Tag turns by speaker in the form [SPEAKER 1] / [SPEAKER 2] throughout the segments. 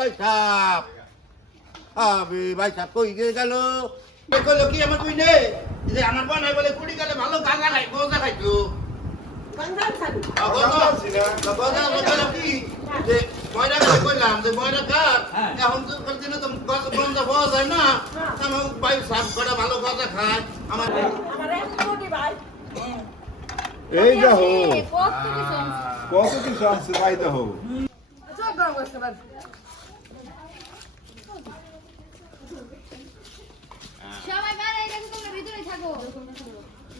[SPEAKER 1] ভাই সাপ আবে ভাই সাপ কই গেল? কইলো কি আমার কই নে? যে আমার বানাই বলে কুড়ি গেলে ভালো গাঁজা খাই গোজা খাইতো গজা। বলল কি যে ময়না খাই কইলাম যে ময়না কার এখন তো দিনে তো গঞ্জা পাওয়া যায় না আমার ভাই সাপ করে ভালো গজা খায় আমার
[SPEAKER 2] এই দেখো
[SPEAKER 3] কত কিছু আনছে।
[SPEAKER 2] কত কিছু আছে তাই দেখো
[SPEAKER 3] সবাই বাইরে গেছে তোমরা ভিতরে থাকো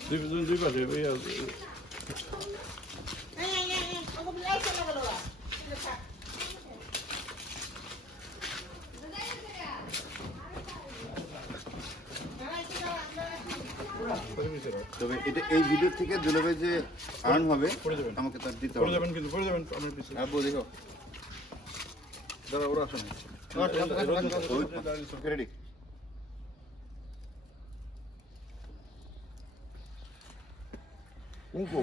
[SPEAKER 2] দুই দুই পাশে
[SPEAKER 1] তবে এটা এই ভিডিও থেকে দুলবে যে আর্ন হবে। আমাকে তার দিতে হবে
[SPEAKER 2] যাবেন কিন্তু পড়ে যাবেন আমার পিছনে
[SPEAKER 1] আব্বু দেখো
[SPEAKER 2] দাদা ওরা আসেন
[SPEAKER 1] রেডি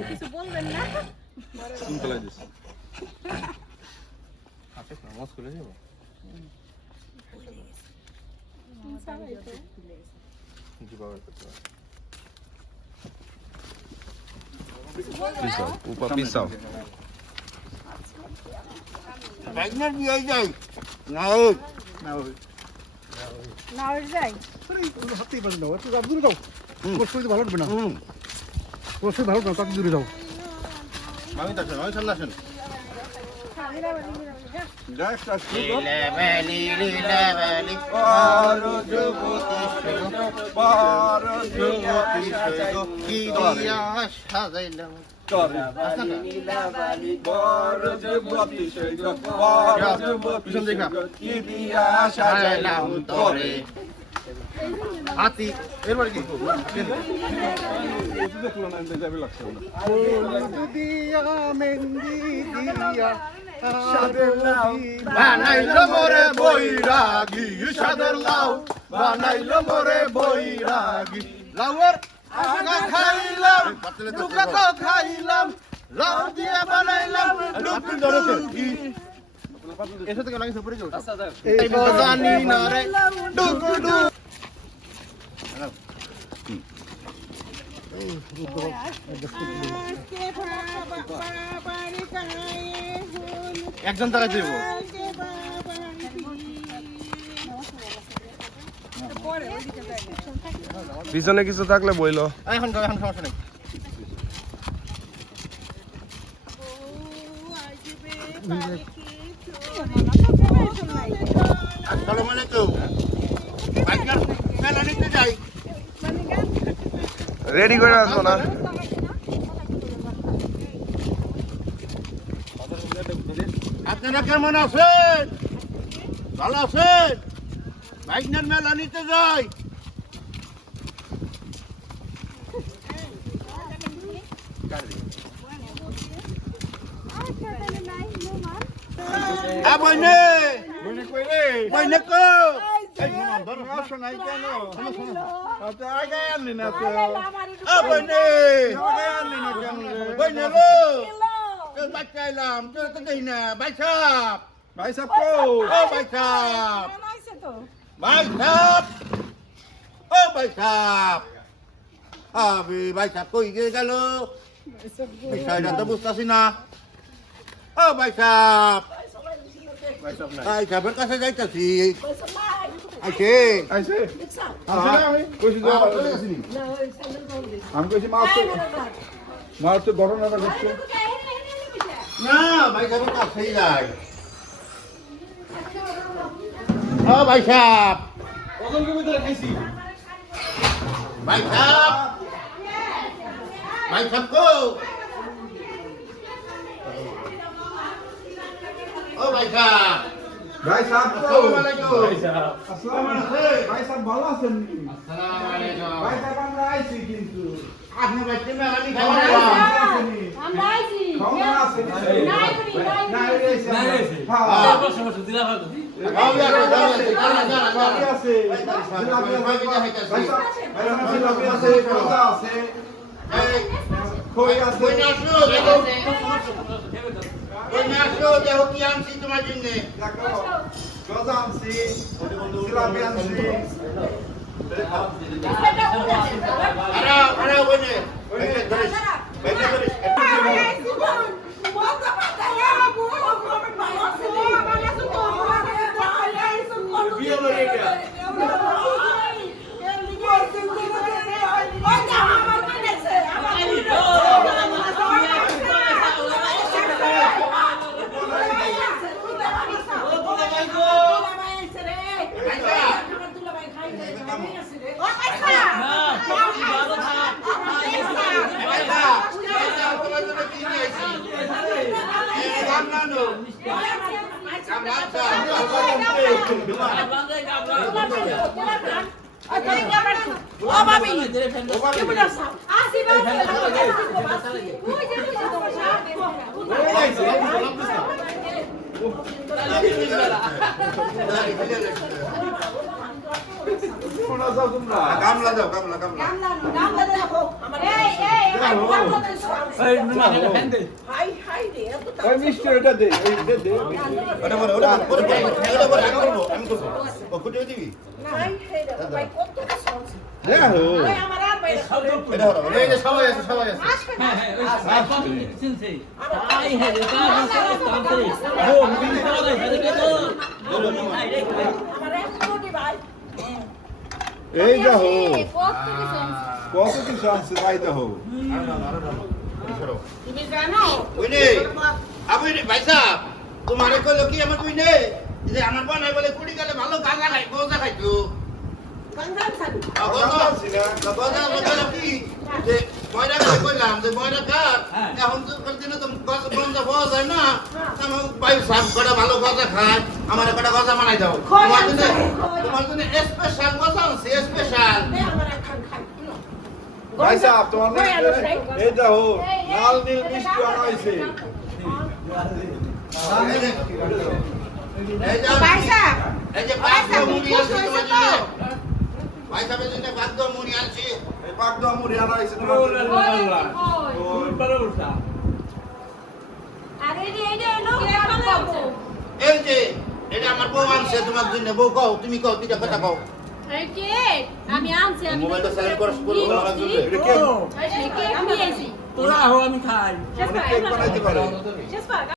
[SPEAKER 4] কিছু বলবেন না?
[SPEAKER 5] উপা পিসাও।
[SPEAKER 1] ব্যাগনার দিয়ে যাই। না ওই না ওই
[SPEAKER 4] না ওই যাই
[SPEAKER 6] হাতেই পারে দাও একটু দূরে দাও। তোমার শরীর ভালো হবে না।
[SPEAKER 1] হুম।
[SPEAKER 6] তোমার ভালো হবে না তাকে দূরে দাও
[SPEAKER 1] আমি সামনে আসেন সাজাইলাম
[SPEAKER 2] সাজাইলাম তোরে
[SPEAKER 1] হাতি। এরপর কি?
[SPEAKER 2] বানাইলো মোরে বৈরাগী সাদের লাউ। বানাইলো মোরে বৈরাগী। লাউয়ের আগা খাইলাম টুকা তো খাইলাম লাউ দিয়ে বানাইলাম ডুগডুগি
[SPEAKER 1] এসে থেকে লাগিয়েছে পড়ে যাও।
[SPEAKER 2] এই বজানি না রে ডুগডুগ
[SPEAKER 1] একজন তারা দেবো।
[SPEAKER 5] পিছনে কিছু থাকলে বইলো।
[SPEAKER 1] এখন এখন সমস্যা নেই। আসসালামু আলাইকুম বাইকার মেলা নিতে যাই।
[SPEAKER 5] রেডি করে আসব না?
[SPEAKER 1] আপনারা কেমন আছেন? ভালো আছেন? বাইকনার মেলা নিতে যাই। আ বইনে।
[SPEAKER 2] মনে কইরে
[SPEAKER 1] বইনে কো
[SPEAKER 2] আচ্ছা আগে আনলি না তো আনলি না কেন
[SPEAKER 1] বইনে লো তো বাচ্চাইলাম। তো তো দেই
[SPEAKER 2] ভাই সাহেব কো?
[SPEAKER 1] ও বাইসাপ। বাইসাপ। ও বাইসাপ। আবে কই গিয়ে গেল? বিষয়টা তো বুঝতেছি না। ও বাইসাপ। বাইসাপের কাছে যাইতাছি।
[SPEAKER 2] আইছে আসলে আমি কইছি যে আমি কইছি মাছ তো মাছ তো ঘটনাটা ঘটছে
[SPEAKER 1] না বাইসাপের কাছেই যাই ও বাইসাপ বাইসাপ বাইসাপ কো ও বাইসাপ
[SPEAKER 2] ভাই সাহেব
[SPEAKER 1] আসসালামু আলাইকুম
[SPEAKER 2] আসসালামু আলাইকুম ভাই সাহেব ভালো আছেন
[SPEAKER 1] আসসালামু আলাইকুম
[SPEAKER 2] ভাই সাহেব আমরা আইছি কিন্তু
[SPEAKER 1] আপনি বাইতে মেলানি খাওয়া
[SPEAKER 2] আছেন
[SPEAKER 3] আমরা আইছি
[SPEAKER 2] খাওয়া আছেন
[SPEAKER 3] নাই করি, নাই
[SPEAKER 2] না
[SPEAKER 3] করি।
[SPEAKER 2] এসে হ্যাঁ
[SPEAKER 1] খাওয়া আছে জানা জানা
[SPEAKER 2] জিলাপি
[SPEAKER 1] জানা
[SPEAKER 2] আছে জিলাপি আছে ভাই সাহেব ভাই সাহেব আছে খাজা আছে আছে
[SPEAKER 1] কই ওই আসো দেখো কি আনছি তোমার জন্য।
[SPEAKER 2] দেখো গজা আনছি জিলাপি আনছি
[SPEAKER 1] আরে আরে ওই নে ওই নে ধরিস ওই নে ধরিস পয়সা পয়সা তোমার জন্য কি নিয়ে আইছি এই গামলা নো গামলা আচ্ছা
[SPEAKER 4] ও বাবি
[SPEAKER 3] আসি বাবা ওই যে ওই যে তোমার সামনে
[SPEAKER 2] শোনা যাও তোমরা
[SPEAKER 1] গামলা দাও গামলা গামলা
[SPEAKER 3] এই এই
[SPEAKER 2] ওই মিষ্টি ওটা দে ওই দে দে।
[SPEAKER 1] ওটা বড় ওটা বড় ওটা বড় এই যে সবাই আছে সবাই আছে।
[SPEAKER 2] এই দেখো।
[SPEAKER 3] কত কিছু
[SPEAKER 2] আনছে তাই দেখো
[SPEAKER 4] তুমি জানো?
[SPEAKER 1] ভাই সাহেব তোমার কইলো কি আমার কই নে যে আমার বানাই বলে কুড়ি গেলে ভালো গাঁজা খাই গোজা খাইতো আমার ভাই ভালো গজা খায় আমার কটা গজা বানাই দাও তোমার জন্য তোমার জন্য স্পেশাল গজা আছে স্পেশাল
[SPEAKER 2] ভাই সাহেব তোমার এই দেখো লাল নীল মিষ্টি আনা হয়েছে
[SPEAKER 1] এই যে
[SPEAKER 4] পয়সা
[SPEAKER 1] এই যে বাদ্য মুড়ি আছে তোমার জন্য। ভাই সাহেবের জন্য বাদ্য মুড়ি আনছি।
[SPEAKER 2] এই পাকদম মুড়ি আনা হয়েছে তোমার জন্য।
[SPEAKER 3] আরে রে এই যে লোক দেখো
[SPEAKER 1] এই যে এটা আমার বউ আনছে তোমার জন্য। বউ কও তুমি কও দুইটা কথা কও।
[SPEAKER 3] আমি আনছি আমি
[SPEAKER 1] মোবাইলটা সাইলেন্ট করস বলো আমার জন্য।
[SPEAKER 2] এটা কে?
[SPEAKER 3] আমি আইছি
[SPEAKER 7] তোরা হো আমি খাই।
[SPEAKER 2] পারে।